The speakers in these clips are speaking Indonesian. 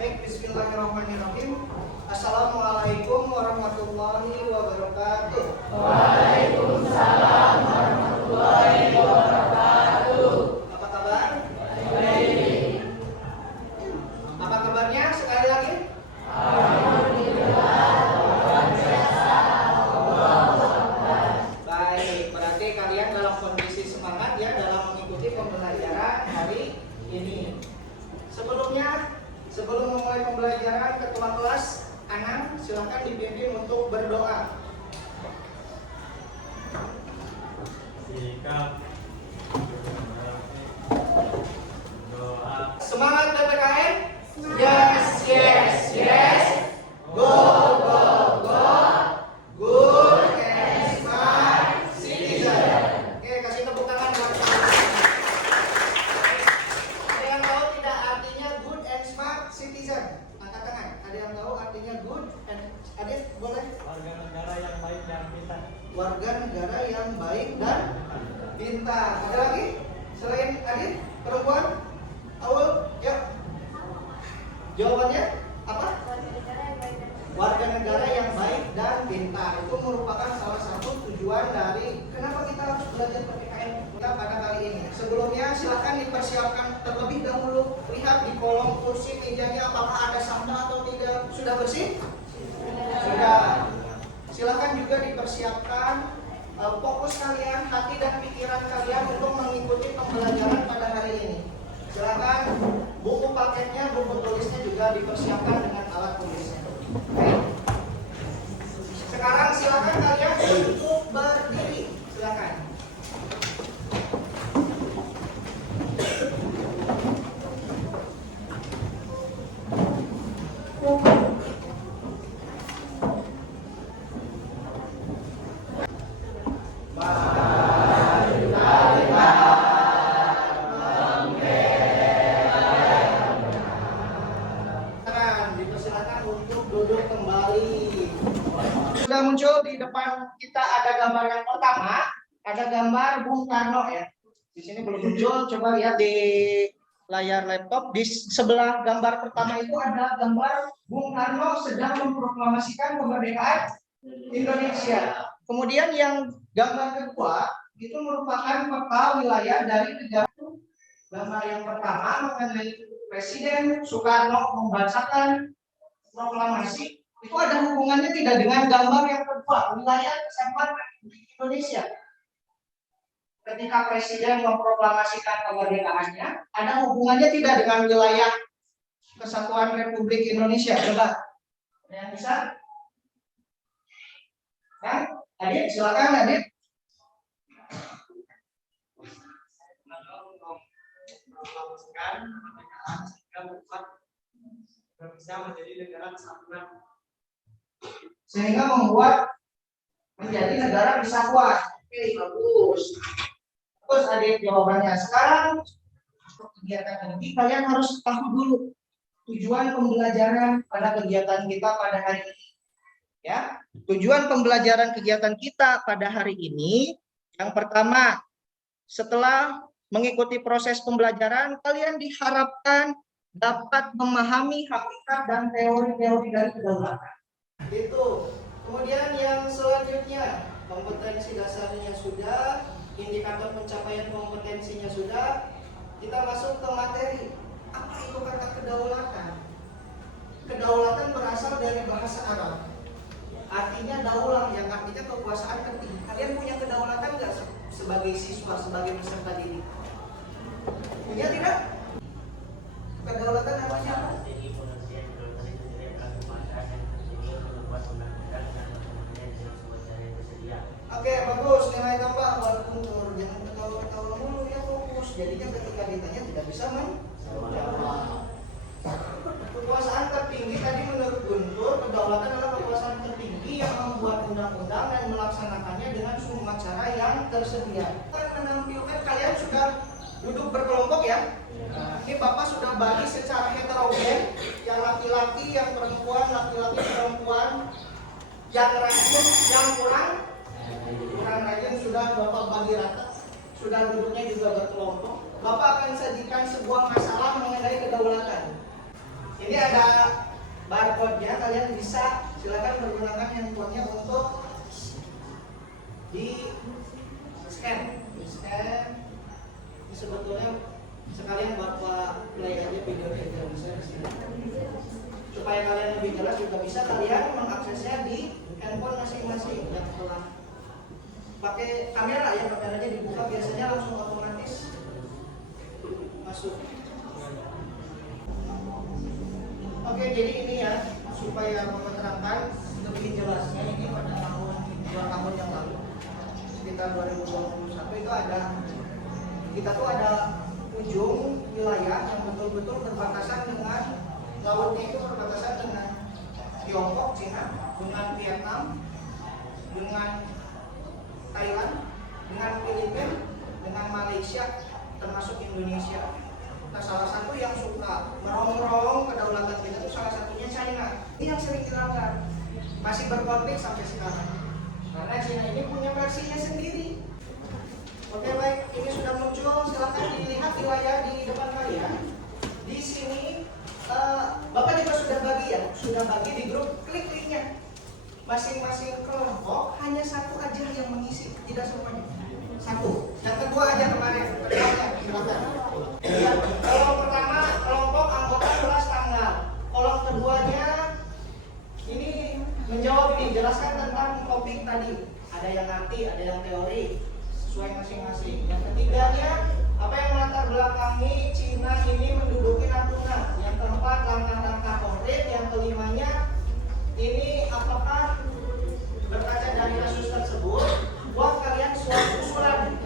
Baik, bismillahirrahmanirrahim. Assalamualaikum warahmatullahi wabarakatuh. Waalaikumsalam warahmatullahi wabarakatuh. Apa kabar? Baik. Apa kabarnya sekali lagi? Alhamdulillah, luar biasa. Baik, berarti kalian dalam kondisi semangat ya dalam mengikuti pembelajaran hari ini. Sebelum memulai pembelajaran, ketua kelas Anang silakan dipimpin untuk berdoa. Sikap doa. Semangat PPKN. Yes, yes, yes. Go, go, go. Good and smart citizen. Oke, kasih tepuk tangan buat teman-teman. Ada yang tahu tidak artinya good and smart citizen? Angkat tangan. Ada yang tahu artinya good and Adit boleh? Warga negara yang baik dan pintar. Warga negara yang baik dan pintar. Ada lagi? Selain Adit, perempuan? Aul, ya. Jawabannya apa? Warga negara yang baik dan pintar. Itu merupakan salah satu tujuan dari kenapa kita harus belajar PPKN kita pada kali ini. Sebelumnya silakan dipersiapkan terlebih dahulu. Lihat di kolom kursi mejanya apakah ada sampah atau tidak. Sudah bersih? Sudah. Silakan juga dipersiapkan fokus kalian, hati dan pikiran kalian untuk mengikuti pembelajaran pada hari ini. Silakan buku paketnya, buku tulisnya juga dipersiapkan dengan alat tulisnya. Oke. Sekarang silakan kalian untuk berdiri. Silakan. Dipersilakan untuk duduk kembali. Sudah muncul di depan kita ada gambar yang pertama, ada gambar Bung Karno ya. Di sini belum muncul, coba lihat di layar laptop. Di sebelah gambar pertama itu ada gambar Bung Karno sedang memproklamasikan kemerdekaan Indonesia. Kemudian yang gambar kedua itu merupakan peta wilayah dari negara. Gambar yang pertama mengenai Presiden Soekarno membacakan proklamasi, itu ada hubungannya tidak dengan gambar yang kedua, wilayah kesatuan Republik Indonesia. Ketika Presiden memproklamasikan kemerdekaannya, ada hubungannya tidak dengan wilayah kesatuan Republik Indonesia. Coba, ada yang bisa? Kan? Adit, silakan Adit. Memproklamasikan kemerdekaan sehingga membuat bisa menjadi negara kesatuan. Sehingga membuat menjadi negara kesatuan. Oke, bagus. Terus Adit jawabannya. Sekarang untuk kegiatan ini kalian harus tahu dulu tujuan pembelajaran pada kegiatan kita pada hari ini. Ya, tujuan pembelajaran kegiatan kita pada hari ini yang pertama, setelah mengikuti proses pembelajaran, kalian diharapkan dapat memahami hakikat dan teori-teori dari kedaulatan. Itu. Kemudian yang selanjutnya, kompetensi dasarnya sudah, indikator pencapaian kompetensinya sudah. Kita masuk ke materi. Apa itu kata kedaulatan? Kedaulatan berasal dari bahasa Arab. Artinya daulah, yang artinya kekuasaan tertinggi. Kalian punya kedaulatan nggak sebagai siswa, sebagai peserta didik? Punya tidak? Kedaulatan namanya apa? Oke, bagus. Nilai tambah buat Guntur. Jangan ketawa-ketawa mulu ya, fokus. Jadinya ketika ditanya tidak bisa menjawab. Kekuasaan tertinggi tadi menurut Guntur, kedaulatan adalah kekuasaan tertinggi yang membuat undang-undang dan melaksanakannya dengan semua cara yang tersedia. Menampilkan kalian sudah duduk berkelompok ya. Nah, ini Bapak sudah bagi secara heterogen, yang laki-laki, yang perempuan, laki-laki, perempuan, yang rajin, yang kurang rajin sudah Bapak bagi rata. Sudah duduknya juga berkelompok. Bapak akan sajikan sebuah masalah mengenai kedaulatan. Ini ada Sekalian Bapak play aja videonya biar bisa di sini. Supaya kalian lebih jelas juga bisa kalian mengaksesnya di handphone masing-masing yang telah pakai kamera ya, kameranya dibuka biasanya langsung otomatis masuk. Oke, jadi ini ya supaya menerangkan lebih jelasnya ini pada tahun 2 tahun yang lalu sekitar 2021 itu ada kita tuh ada ujung wilayah yang betul-betul berbatasan dengan lautnya itu berbatasan dengan Tiongkok, Cina, dengan Vietnam, dengan Thailand, dengan Filipina, dengan Malaysia, termasuk Indonesia. Nah, salah satu yang suka merongrong kedaulatan kita itu salah satunya China. Ini yang sering dilanggar, masih berkonflik sampai sekarang. Karena China ini punya versinya sendiri. Oke baik, ini sudah muncul. Silahkan dilihat di layar di depan kalian. Di sini Bapak juga sudah bagi di grup. Klik linknya. Masing-masing kelompok hanya satu aja yang mengisi, tidak semuanya. Satu. Yang kedua aja kemarin. Silakan. Kalau pertama kelompok anggota kelas tanggal. Kalau keduanya ini menjawab ini, jelaskan tentang topik tadi. Ada yang ngerti, ada yang teori, sesuai masing-masing. Yang ketiganya apa yang melatar belakangi Cina ini menduduki Natuna. Yang keempat langkah-langkah konkret. Yang kelimanya ini apakah berkaca dari kasus tersebut buat kalian suatu usulan.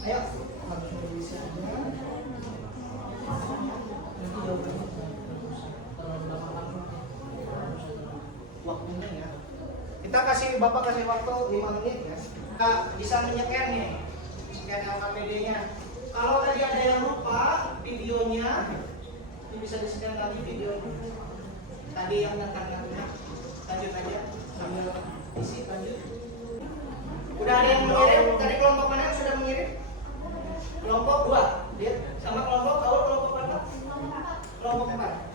Ayo, waktunya ya. Kita Bapak kasih waktu 5 menit ya. Kita bisa menyeker nih, scan LKPD-nya. Kalau tadi ada yang lupa videonya, ini bisa di-scan lagi videonya. Tadi yang tentang Natuna, lanjut aja sambil isi lanjut. Udah ada yang mengirim? Dari kelompok mana yang sudah mengirim? Kelompok 2, lihat sama kelompok berapa? Kelompok 4.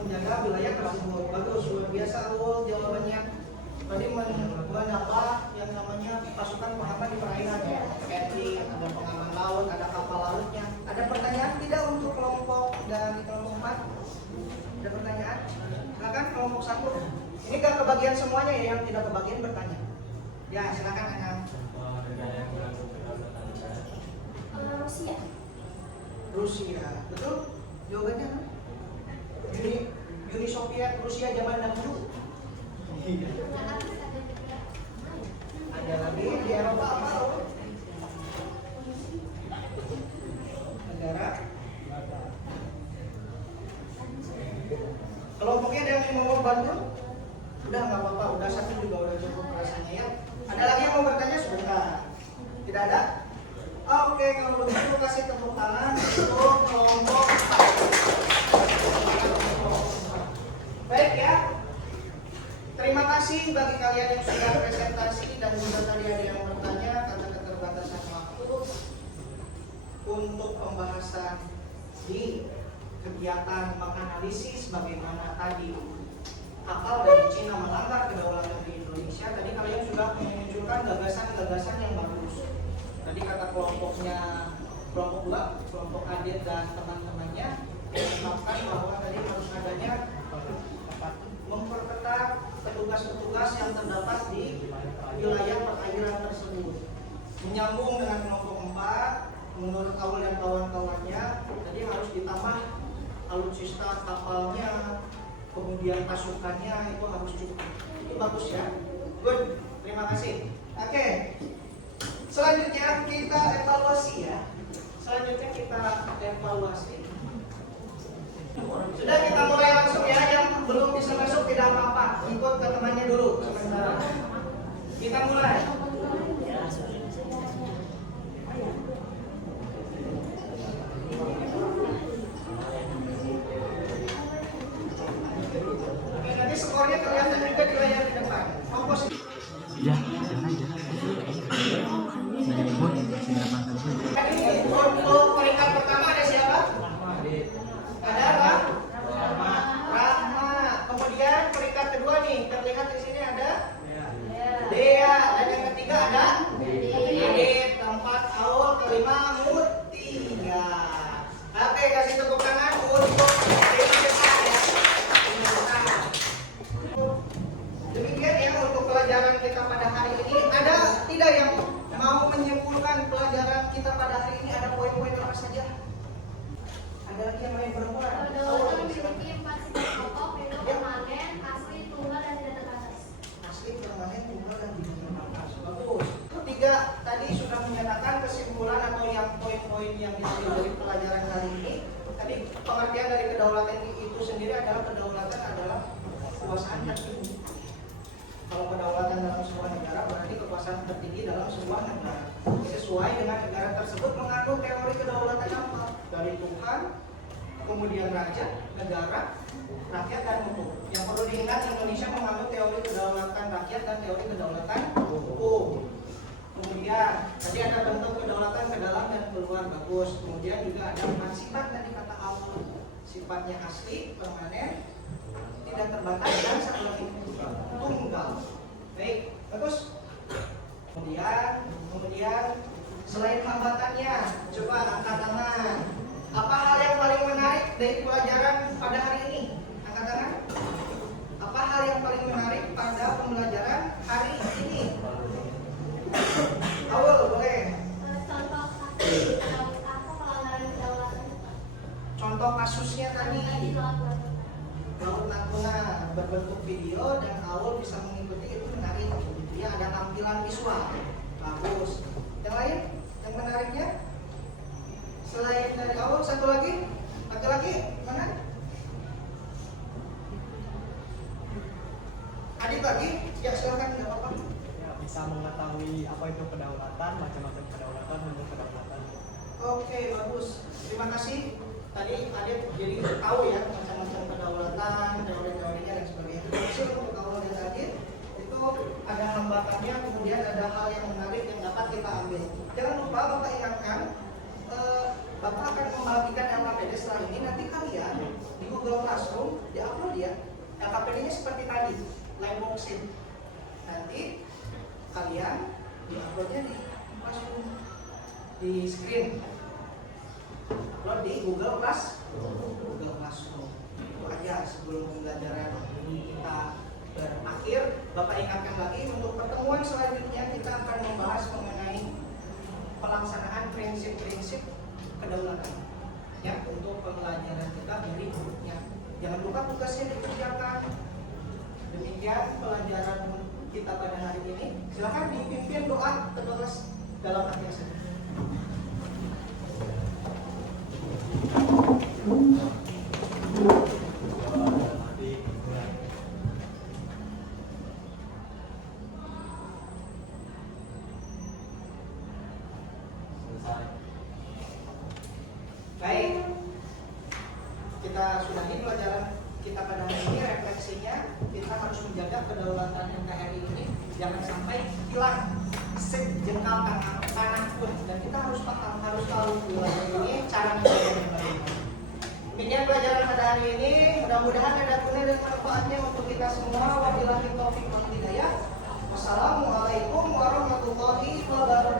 Menjaga wilayah tersebut. Bagus, luar biasa Ulul jawabannya. Tadi menambah yang namanya pasukan pengaman di perairan ya. TNI, ada pengaman laut, ada kapal lautnya. Ada pertanyaan tidak untuk kelompok dari kelompok 4? Ada pertanyaan? Silakan kelompok 1. Ini gak kebagian semuanya ya, yang tidak kebagian bertanya. Ya, silakan Anang. Rusia. Betul? Jawabannya apa? Uni Soviet, Rusia zaman dahulu. Ada lagi di Eropa apa? Negara. Kelompoknya ada yang mau bantu? Udah nggak apa-apa, udah satu juga udah cukup rasanya ya. Ada lagi yang mau bertanya sebentar? Tidak ada? Oke, kalau begitu kasih tepuk tangan untuk kelompok. Baik ya. Terima kasih bagi kalian yang sudah presentasi dan juga tadi ada yang bertanya karena keterbatasan waktu untuk pembahasan di kegiatan menganalisis bagaimana tadi kapal dari Cina melanggar kedaulatan di Indonesia. Tadi kalian sudah menunjukkan gagasan-gagasan yang bagus. Tadi kata kelompok 2, kelompok Adit dan teman-temannya mengungkapkan bahwa tadi harus adanya memperketat petugas-petugas yang terdapat di wilayah perairan tersebut. Menyambung dengan kelompok 4, menurut Aul dan kawan-kawannya tadi harus ditambah alutsista kapalnya, kemudian pasukannya itu harus cukup. Itu bagus ya. Good. Terima kasih. Oke. Selanjutnya kita evaluasi ya. Selanjutnya kita evaluasi. Sudah, kita mulai langsung ya. Yang belum bisa masuk tidak apa-apa. Ikut ke temannya dulu sementara. Kita mulai. Oke, nanti skornya kelihatan juga di layar di depan. Fokus. Ya, jangan. Jadi buat masih 8 telepon. Tadi untuk peringkat pertama ada siapa? Ada apa? Rahma. Kemudian peringkat kedua nih, terlihat di sini ada Dea. Dan yang ketiga ada Adit. Keempat Aul, kelima Mutia. Oke, kasih tepuk tangan untuk tim kita ya. Demikian ya untuk pelajaran kita pada hari ini. Ada tidak yang mau menyimpulkan pelajaran kita pada hari ini? Ada poin-poin apa saja? Ada lagi yang lain perempuan? Kedaulatan memiliki 4 sifat pokok, yaitu permanen, asli, tunggal, dan tidak terbatas. Asli, permanen, tunggal, dan tidak terbatas. Bagus. Ketiga tadi sudah menyatakan kesimpulan atau yang poin-poin yang diambil dari pelajaran hari ini. Tadi pengertian dari kedaulatan itu sendiri adalah kedaulatan adalah kekuasaan tertinggi. Kalau kedaulatan dalam sebuah negara berarti kekuasaan tertinggi dalam sebuah negara. Sesuai dengan negara tersebut menganut teori kedaulatan apa? Dari Tuhan, kemudian raja, negara, rakyat, dan hukum. Yang perlu diingat, Indonesia menganut teori kedaulatan rakyat dan teori kedaulatan hukum. Kemudian tadi ada bentuk kedaulatan ke dalam dan keluar, bagus. Kemudian juga ada 4 sifat tadi kata awal. Sifatnya asli, permanen, tidak terbatas, dan satu lagi tunggal. Baik, bagus. Kemudian selain hambatannya, coba angkat tangan. Apa hal yang paling menarik dari pelajaran pada hari ini? Angkat tangan. Apa hal yang paling menarik pada pembelajaran hari ini? Awal boleh. Contoh kasus apa pelanggaran kedaulatan? Contoh kasusnya tadi. Tadi laut Laut Natuna berbentuk video dan Aul bisa mengikuti, itu menarik. Dia ada tampilan visual, bagus. Yang lain, yang menariknya selain dari Aul, satu lagi, mana? Adit lagi, ya silakan, nggak apa-apa. Ya, bisa mengetahui apa itu kedaulatan, macam-macam kedaulatan, bentuk kedaulatan. Oke, bagus. Terima kasih. Tadi Adit jadi tahu ya macam-macam kedaulatan, teori-teorinya dan sebagainya. Kecil untuk Aul dan Adit itu ada hambatannya, kemudian ada hal yang menarik yang dapat kita ambil. Jangan lupa Bapak ingatkan, Bapak akan membagikan LKPD setelah ini. Nanti kalian di Google Classroom di-upload ya. LKPD-nya seperti tadi, live worksheet. Nanti kalian di-uploadnya di Classroom, di screen. Upload di Google Classroom. Itu aja sebelum pembelajaran ini kita berakhir. Bapak ingatkan lagi untuk pertemuan selanjutnya kita akan membahas mengenai pelaksanaan prinsip-prinsip kedaulatan ya untuk pembelajaran kita berikutnya. Jangan lupa tugasnya dikerjakan. Demikian pelajaran kita pada hari ini. Silakan dipimpin doa ke dalam hati saja. Baik, kita sudahi pelajaran kita pada hari ini. Refleksinya, kita harus menjaga kedaulatan NKRI ini jangan sampai hilang sejengkal tanah pun. Dan kita harus paham, harus tahu wilayah ini cara menjaganya bagaimana. Demikian pelajaran pada hari ini. Mudah-mudahan ada guna dan manfaatnya untuk kita semua. Wabillahi taufiq wal hidayah. Wassalamualaikum warahmatullahi wabarakatuh.